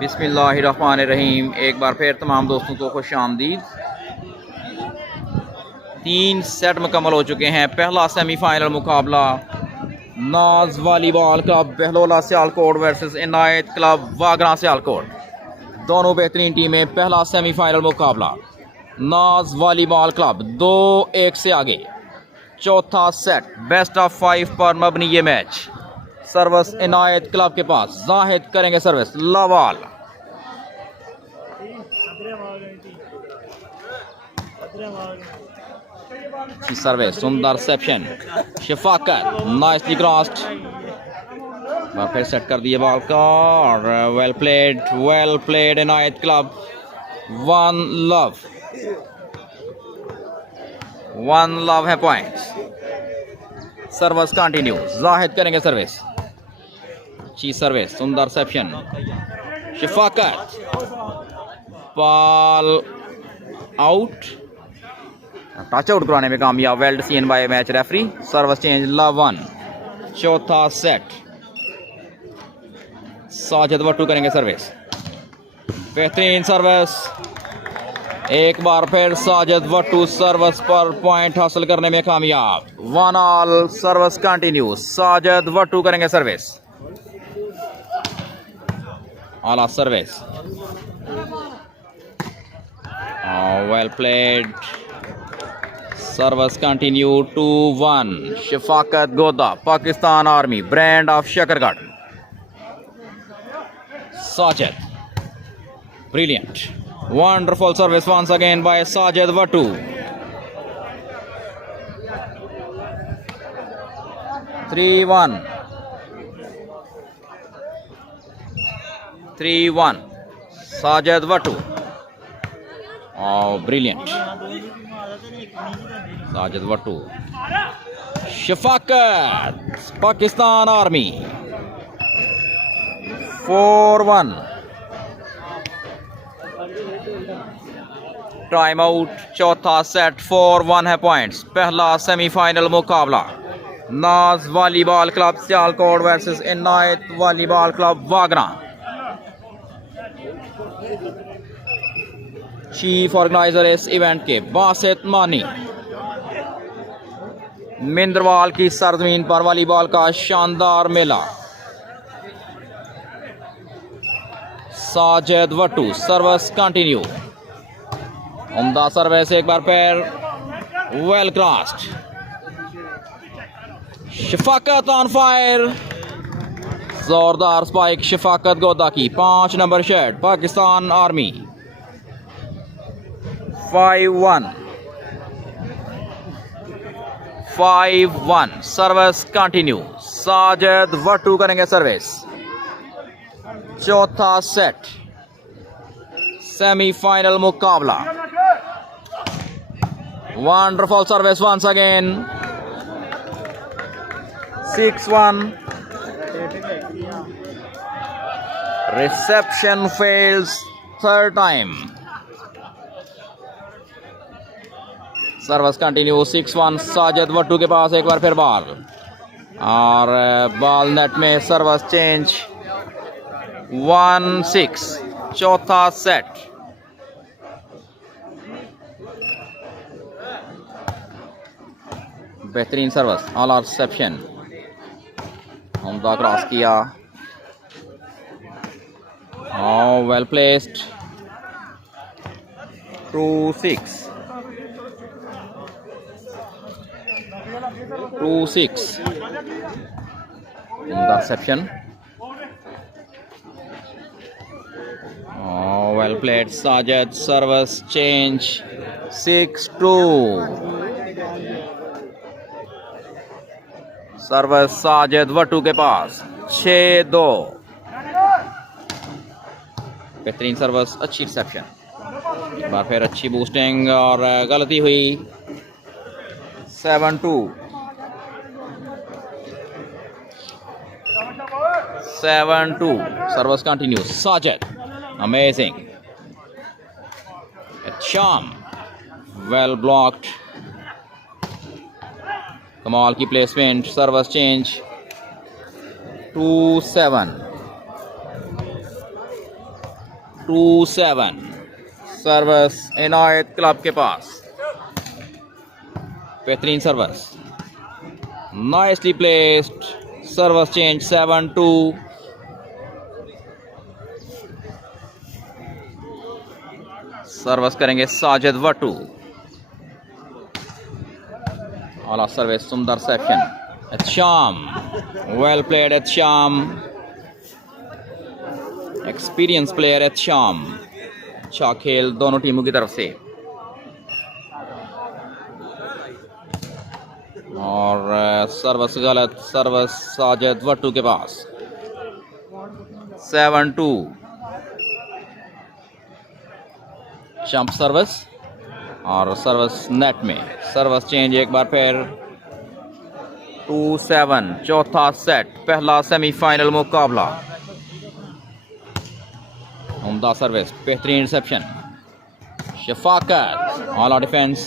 बिस्मिल्लाहिर्रहमानिर्रहीम। एक बार फिर तमाम दोस्तों को खुश आमदीद। 3 सेट मुकम्मल हो चुके हैं। पहला सेमीफाइनल मुकाबला नाज वॉलीबॉल क्लब पहला सियालकोट वर्सेस इनायत क्लब वागरा सियालकोट। दोनों बेहतरीन टीमें। पहला सेमीफाइनल मुकाबला नाज वॉलीबॉल क्लब 2-1 से आगे। चौथा सेट बेस्ट ऑफ 5 पर मबनी ये मैच। सर्विस इनायत क्लब के पास। जाहिद करेंगे सर्विस। लावाल सर्विस, सुंदर रिसेप्शन। Shafaqat nicely crossed. फिर सेट कर दिए बॉल का और well played Inayat club. One love है पॉइंट्स। Service continue. जाहिद करेंगे सर्विस। अच्छी सर्विस, सुंदर reception. Shafaqat ball out. Touch out कराने में कामयाब। Well seen by match referee. Service change love one. चौथा सेट साजिद वट्टू करेंगे सर्विस। बेहतरीन सर्विस। एक बार फिर साजिद वट्टू सर्विस पर पॉइंट हासिल करने में कामयाब। 1 all. Service continue. Sajid Wattoo करेंगे सर्विस। आला service. Well played. Service continue. 2-1। Shafqat Goda Pakistan army brand of Shakargarh. Sajid brilliant. Wonderful service once again by Sajid Wattu. 3-1. 3-1. Sajid Wattu. Oh, brilliant. Sajid Wattu. Shafaqat, Pakistan Army. 4-1. Time out. चौथा set 4-1 है points. पहला semifinal मुकाबला Naz volleyball club Sialkot versus Inayat volleyball club Wagra. Chief organizer इस event के बासित मानी। मिंदरवाल की सरजमीन पर volleyball का शानदार मेला। Sajid Wattoo service continue. उम्दा सर्विस। एक बार फिर well crossed. Shafaqat on fire. जोरदार स्पाइक शफाकत गोदा की। 5 number shirt Pakistan army. 5-1। Service continue. Sajid Wattoo करेंगे सर्विस। चौथा सेट सेमीफाइनल मुकाबला। Wonderful service once again. 6-1. Reception fails third time. Service continue. 6-1। Sajid Wattoo के पास एक बार फिर बॉल और बॉल नेट में। Service change. 1-6। चौथा सेट। बेहतरीन सर्विस। ऑल आर रिसेप्शन। उम्दा क्रॉस किया। Well placed. 2-6। 2-6। उम्दा reception. Well played. Sajid service change. 6-2। Service Sajid Wattoo के पास। 6-2। बेहतरीन सर्विस। अच्छी रिसेप्शन। एक बार फिर अच्छी बूस्टिंग और गलती हुई। 7-2। 7-2। Service continue. साजिद अमेजिंग। शाम वेल ब्लॉक्ड। कमाल की placement. Service change. 2-7। 2-7 service Inayat club के पास। बेहतरीन service, nicely placed, service change 7-2। Service करेंगे साजिद वटू। आला सर्विस, सुंदर section, Ehtisham, well played Ehtisham, experience player Ehtisham. अच्छा खेल दोनों टीमों की तरफ से। और सर्विस गलत, सर्विस साजिद वट्टू के पास। 7-2 जंप सर्विस और सर्विस नेट में। सर्विस चेंज एक बार फिर। 2-7 चौथा सेट, पहला सेमीफाइनल मुकाबला। उम्दा सर्विस, बेहतरीन रिसेप्शन, शफाकत, आला defence,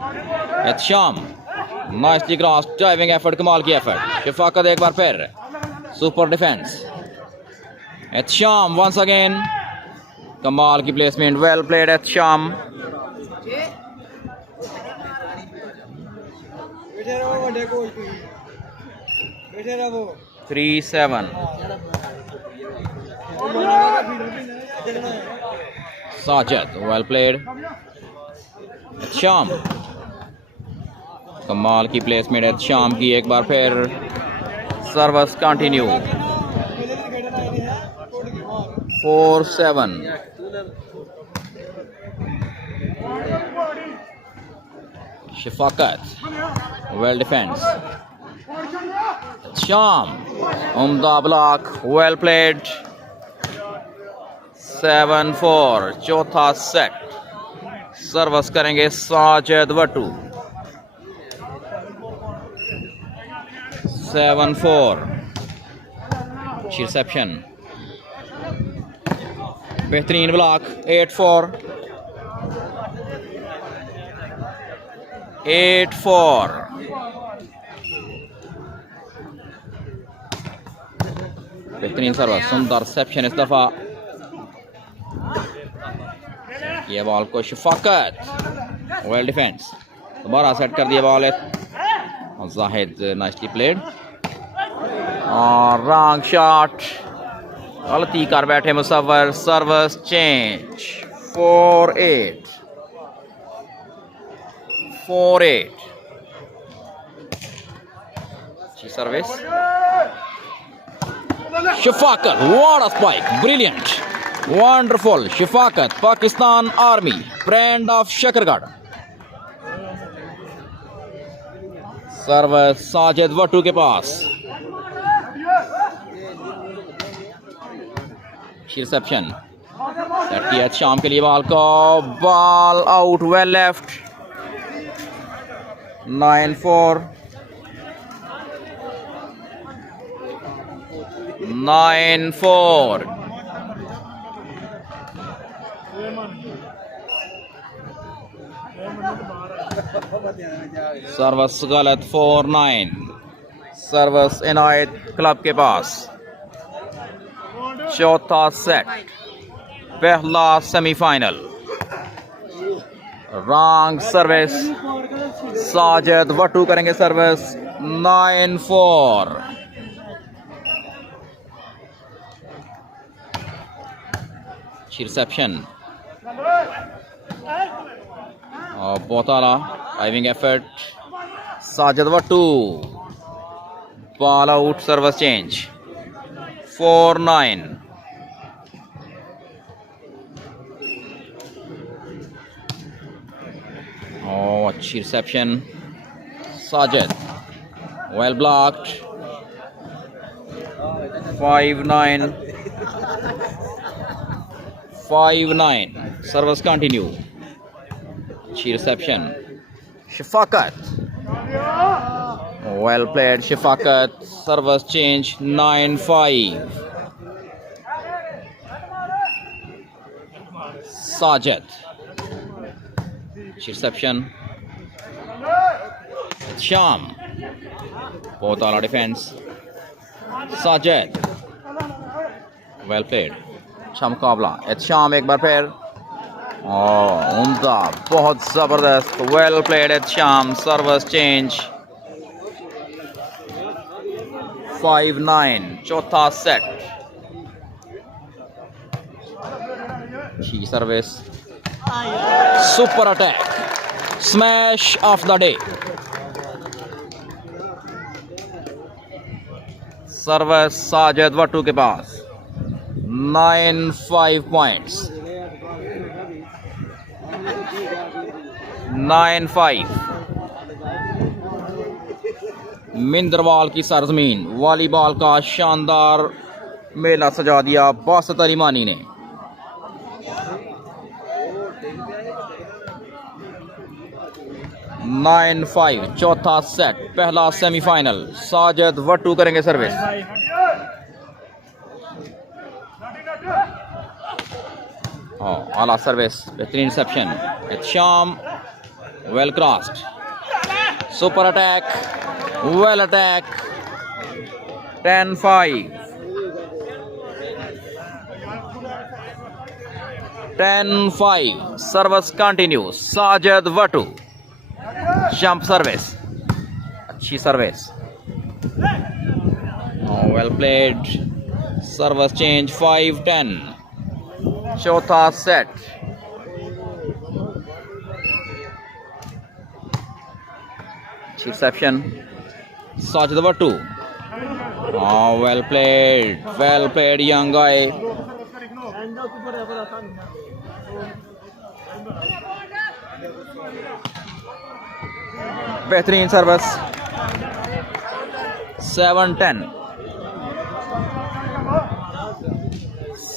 Ehtesham, nicely cross, driving effort, कमाल की एफर्ट। शफाकत एक बार फिर, super defence, Ehtesham once again, कमाल की placement, well played Ehtesham. 3-7 Sajid, well played Ehtesham, कमाल की प्लेसमेंट एहतशाम की एक बार फिर। Service continue. 4-7 Shafaqat, well defence, Ehtesham, उम्दा ब्लॉक, वेल प्लेड। 7-4 चौथा सेट, सर्विस करेंगे साजिद वट्टू। 7-4 रिसेप्शन, बेहतरीन ब्लॉक। 8-4 बेहतरीन सर्विस, सुंदर रिसेप्शन इस दफा। ये बॉल को शफाकत, वेल डिफेंस, दोबारा सेट कर दिया बॉल। जाहिद नाइसली प्लेड और रॉन्ग शॉट, गलती कर बैठे Musavvar. Service change 4-8 service. Shafqat, what a spike, brilliant, wonderful. Shafqat, Pakistan army, brand of Shakargarh. Service Sajid Wattoo के पास। रिसेप्शन सेट किया शाम के लिए बॉल को, ball out, well left. 9-4 service गलत। 4-9 सर्विस इनायत क्लब के पास। चौथा सेट, पहला semifinal. Wrong service, Sajid Wattoo करेंगे सर्विस। 9-4 रिसेप्शन और बोताला, driving effort, Sajid Wattoo, ball out, service change. 4-9 अच्छी reception, Sajid, well blocked. 5-9 service continue. अच्छी reception, Shafaqat, well played Shafaqat. Service change 9-5 Sajid, reception, शाम, बहुत आला डिफेंस, साजिद, वेल प्लेड। अच्छा मुकाबला, एहतशाम एक बार फिर, उम्दा, बहुत ज़बरदस्त, well played Ehtesham. Service change 5-9, चौथा सेट। अच्छी service, super attack, smash of the day. Service Sajid Wattoo के पास, 9-5 पॉइंट्स, 9-5। मिंदरवाल की सरजमीन, वॉलीबॉल का शानदार मेला सजा दिया बासत अली मानी ने। नाइन 5, चौथा सेट, पहला सेमीफाइनल। साजिद वट्टू करेंगे सर्विस, आला सर्विस, बेहतरीन reception, Ehtisham, well crossed, super attack, well attack, 10-5, 10-5। Service continue, Sajid Wattoo, jump service, अच्छी service, well played. Service change 5-10, चौथा सेट। अच्छी reception, Sajid Wattoo, well played young guy. बेहतरीन सर्विस, 7-10,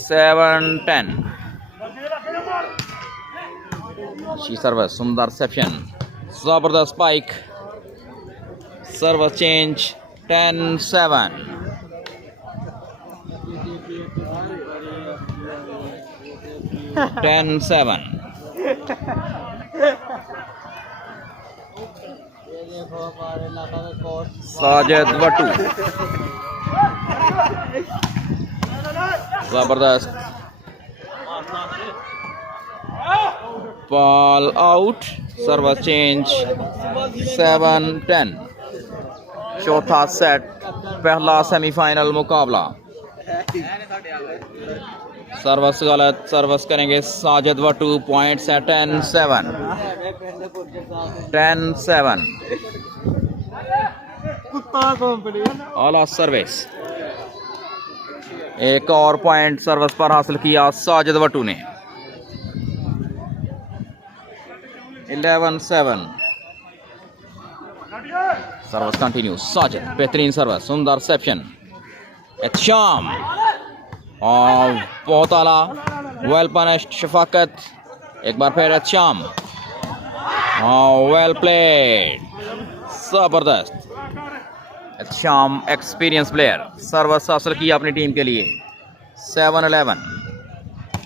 7-10। अच्छी सर्विस, सुंदर रिसेप्शन, जबरदस्त spike. Service change 10-7, 10-7। Sajid Wattoo, जबरदस्त, बॉल आउट। सर्विस चेंज 7-10, चौथा set, पहला सेमीफाइनल मुकाबला। सर्विस गलत, सर्विस करेंगे साजिद वट्टू, पॉइंट्स है 10-7, 10-7। आला सर्विस, एक और पॉइंट सर्विस पर हासिल किया साजिद वट्टू ने, 11-7। सर्विस कंटिन्यू, साजिद, बेहतरीन सर्विस, सुंदर रिसेप्शन, एहतशाम, और बहुत आला, वेल पनिश्ड, शफाकत, एक बार फिर एहतशाम, वेल प्लेड, जबरदस्त। एहतशाम एक्सपीरियंस प्लेयर, सर्विस हासिल किया अपनी टीम के लिए, 7-11।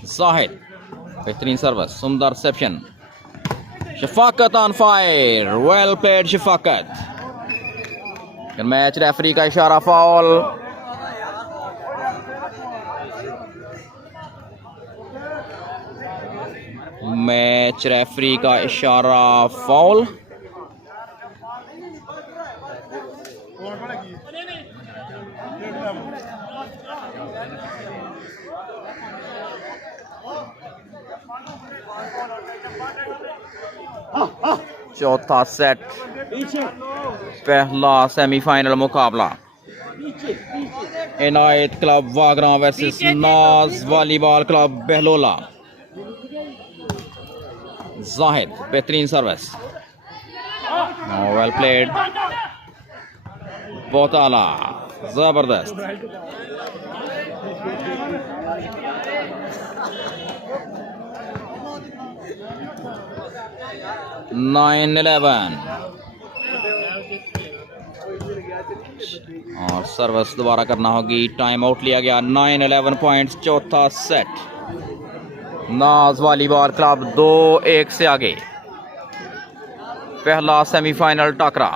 जाहिद, बेहतरीन सर्विस, सुंदर reception, Shafqat on fire, well played Shafqat. Match referee का इशारा, फाउल। मैच रेफरी का इशारा, फाउल। चौथा सेट, पहला सेमीफाइनल मुकाबला। इनायत क्लब वागरा वर्सेस नाज वॉलीबॉल क्लब बहलोला। जाहिद, बेहतरीन सर्विस, वेल प्लेड, बहुत आला, जबरदस्त। 9-11 और सर्विस दोबारा करना होगी, टाइम आउट लिया गया। 9-11 पॉइंट्स, चौथा सेट। नाज वॉलीबॉल क्लब 2-1 से आगे। पहला सेमीफाइनल टाकरा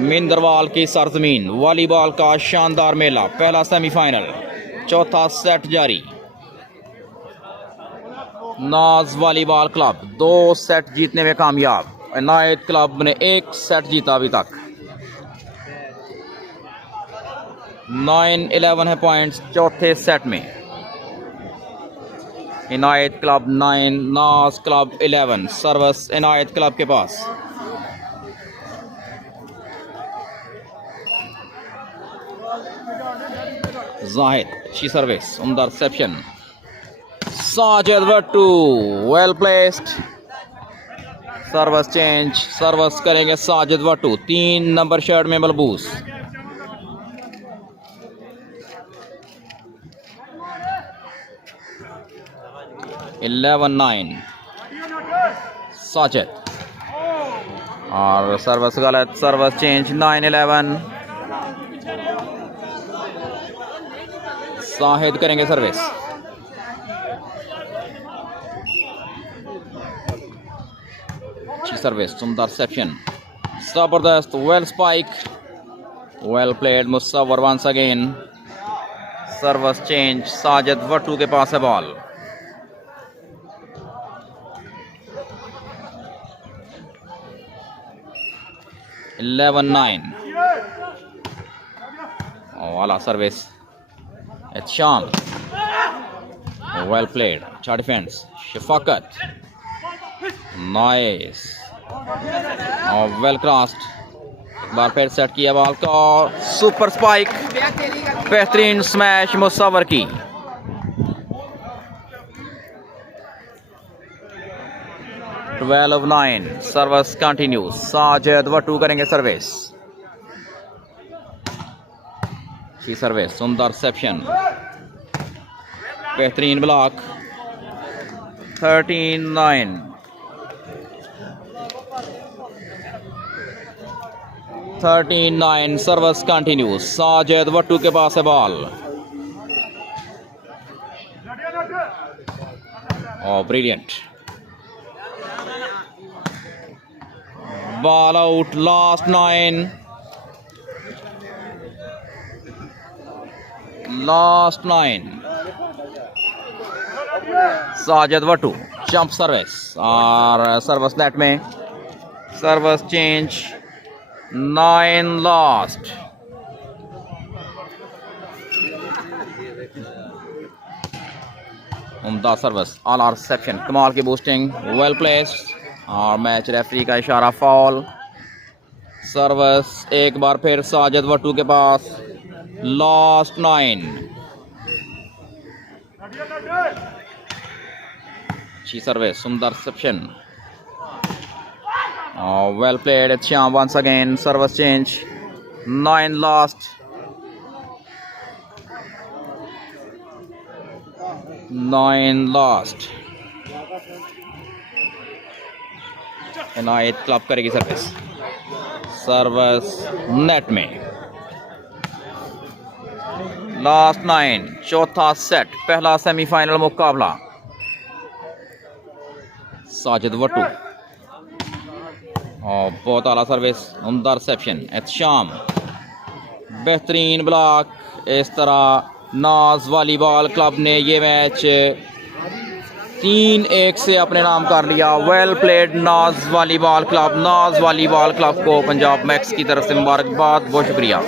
मिंदरवाल की सरजमीन वॉलीबॉल का शानदार मेला, पहला सेमीफाइनल, चौथा सेट जारी। नाज वॉलीबॉल क्लब 2 सेट जीतने में कामयाब। इनायत क्लब ने 1 सेट जीता अभी तक। 9-11 है पॉइंट्स चौथे सेट में। इनायत क्लब 9, नाज क्लब 11। सर्विस इनायत क्लब के पास। जाहिद, अच्छी सर्विस, उम्दा reception. Sajid Wattoo, well placed. Service change, service करेंगे साजिद वट्टू, 3 नंबर शर्ट में मलबूस। (11-9) साजिद, और सर्विस गलत, सर्विस चेंज। 9-11 साहिद करेंगे सर्विस। अच्छी सर्विस, सुंदर रिसेप्शन, जबरदस्त, well spike, well played Musawwar once again. Service change, Sajid Wattoo के पास है बॉल। (11-9) वाला सर्विस, शाम, वेल प्लेड, अच्छा डिफेंस। शफाकत, नाइस, और वेल क्रॉस्ड। एक बार फिर सेट किया बॉल का, सुपर स्पाइक, बेहतरीन स्मैश मुसव्वर की। (12-9) सर्विस कंटिन्यू। साजिद वट्टू करेंगे सर्विस। सर्विस, सुंदर रिसेप्शन, बेहतरीन block. 13-9 13-9 service continue. Sajid Wattoo के पास है बॉल। और brilliant ball out. Last 9 Sajid Wattoo, jump service, और सर्विस नेट में। Service change. 9 लास्ट। उम्दा सर्विस, आला रिसेप्शन, कमाल की बूस्टिंग, वेल प्लेस्ड, और मैच रेफरी का इशारा, फॉल। सर्विस एक बार फिर साजिद वट्टू के पास। लास्ट 9। अच्छी सर्विस, सुंदर रिसेप्शन, वेल प्लेड। अच्छा once again, service change. 9 last. 9 last. Inayat club करेगी सर्विस। सर्विस नेट में। लास्ट 9 चौथा सेट, पहला सेमीफाइनल मुकाबला। साजिद वट्टू, और बहुत आला सर्विस, उम्दा रिसेप्शन। एहतशाम, बेहतरीन ब्लॉक। इस तरह नाज वॉलीबॉल क्लब ने ये मैच 3-1 से अपने नाम कर लिया। वेल प्लेड नाज वॉलीबॉल क्लब। नाज वॉलीबॉल क्लब को पंजाब मैक्स की तरफ से मुबारकबाद, बहुत शुक्रिया।